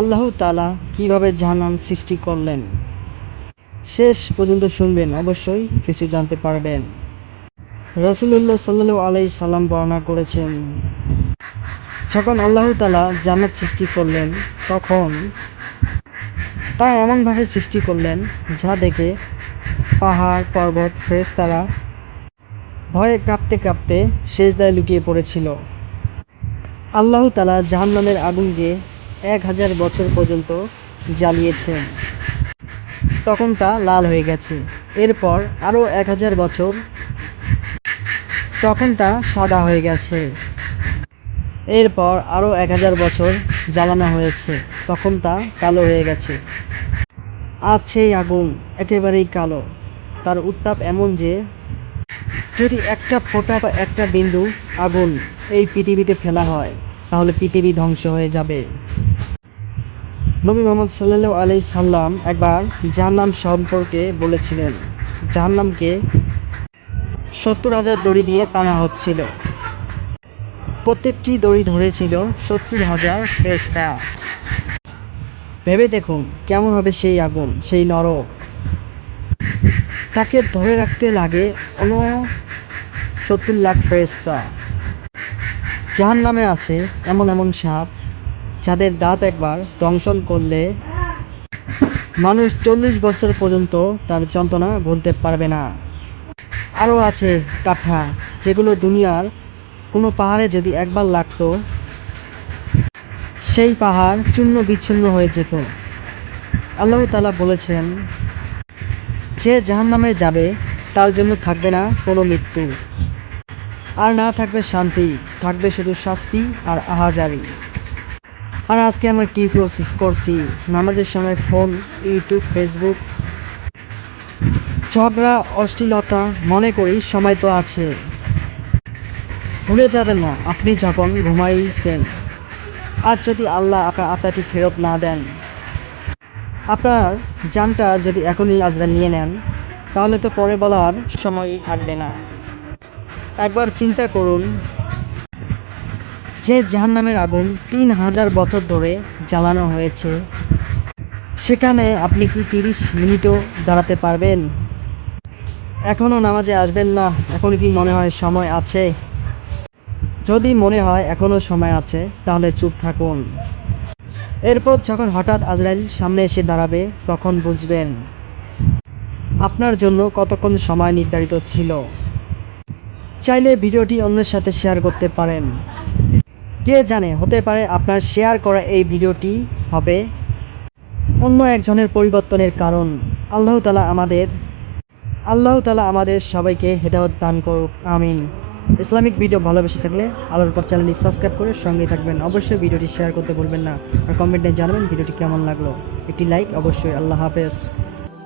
আল্লাহ তালা কীভাবে জাহান্নাম সৃষ্টি করলেন? শেষ পর্যন্ত শুনবেন, অবশ্যই কিছু জানতে পারবেন। রসুল্লাহ সাল্লু আলাই সাল্লাম বর্ণনা করেছেন, যখন আল্লাহ তালা জান্নাত সৃষ্টি করলেন, তখন তা এমনভাবে সৃষ্টি করলেন, যা দেখে পাহাড়, পর্বত ফ্রেস ফেরেশতারা ভয়ে কাঁপতে কাঁপতে শেষদায় লুকিয়ে পড়েছিল। আল্লাহ তালা জাহান্নামের আগুনকে এক হাজার বছর পর্যন্ত জ্বালিয়েছেন। তখন তা লাল হয়ে গেছে। এরপর আরও এক হাজার বছর তখন তা সাদা হয়ে গেছে। এরপর আরও এক হাজার বছর জ্বালানো হয়েছে। তখন তা কালো হয়ে গেছে। আজ সেই আগুন একেবারেই কালো। তার উত্তাপ এমন যে, যদি একটা ফোঁটা বা একটা বিন্দু আগুন এই পৃথিবীতে ফেলা হয়, তাহলে পৃথিবী ধ্বংস হয়ে যাবে। নবী মোহাম্মদ সাল্লাহ আলি সাল্লাম একবার জাহান্নাম সম্পর্কে বলেছিলেন। জাহান্নামকে সত্তর হাজার দড়ি দিয়ে টানা হচ্ছিল। প্রত্যেকটি দড়ি ধরেছিল সত্তর হাজার ফেরেশতা। ভেবে দেখুন কেমন হবে সেই আগুন, সেই নরক। তাকে ধরে রাখতে লাগে সত্তর লাখ ফেরেশতা। যার নামে আছে এমন এমন সাপ যাদের দাঁত একবার দংশন করলে মানুষ চল্লিশ বছর পর্যন্ত তার যন্ত্রণা ভুলতে পারবে না। আরও আছে কাঠা, যেগুলো দুনিয়ার কোনো পাহাড়ে যদি একবার লাগতো, সেই পাহাড় চূর্ণ বিচ্ছিন্ন হয়ে যেত। আল্লাহ তালা বলেছেন, যে জাহান নামে যাবে, তার জন্য থাকবে না কোনো মৃত্যু। আর না থাকবে শান্তি, থাকবে শুধু শাস্তি আর আহাজারি। আর আজকে আমরা কী করছি নামাজের সময় ফোন ইউটিউব ফেসবুক ঝগড়া, অশ্লীলতা, মনে করি সময় তো আছে। ভুলে যাবেন না, আপনি যখন ঘুমাইছেন। আর যদি আল্লাহ আপনার আত্মাটি ফেরত না দেন, আপনার জানটা যদি এখনই আজরা নিয়ে নেন, তাহলে তো পরে বলার সময়ই থাকবে না। একবার চিন্তা করুন যে জাহান্নামের আগুন তিন হাজার বছর ধরে জ্বালানো হয়েছে, সেখানে আপনি কি তিরিশ মিনিটও দাঁড়াতে পারবেন? এখনও নামাজে আসবেন না এখন কি মনে হয় সময় আছে? যদি মনে হয় এখনও সময় আছে, তাহলে চুপ থাকুন। এরপর যখন হঠাৎ আজরাইল সামনে এসে দাঁড়াবে, তখন বুঝবেন আপনার জন্য কতক্ষণ সময় নির্ধারিত ছিল। চাইলে ভিডিওটি অন্যের সাথে শেয়ার করতে পারেন। কে জানে, হতে পারে আপনার শেয়ার করা এই ভিডিওটি হবে অন্য একজনের পরিবর্তনের কারণ। আল্লাহ তালা আমাদের, আল্লাহ তালা আমাদের সবাইকে হেদায়ত দান করুক, আমিন। ইসলামিক ভিডিও ভালোবেসে থাকলে আলোর পর চ্যানেলটি সাবস্ক্রাইব করে সঙ্গে থাকবেন। অবশ্যই ভিডিওটি শেয়ার করতে ভুলবেন না। আর কমেন্টে জানাবেন ভিডিওটি কেমন লাগল। একটি লাইক অবশ্যই। আল্লাহ হাফেজ।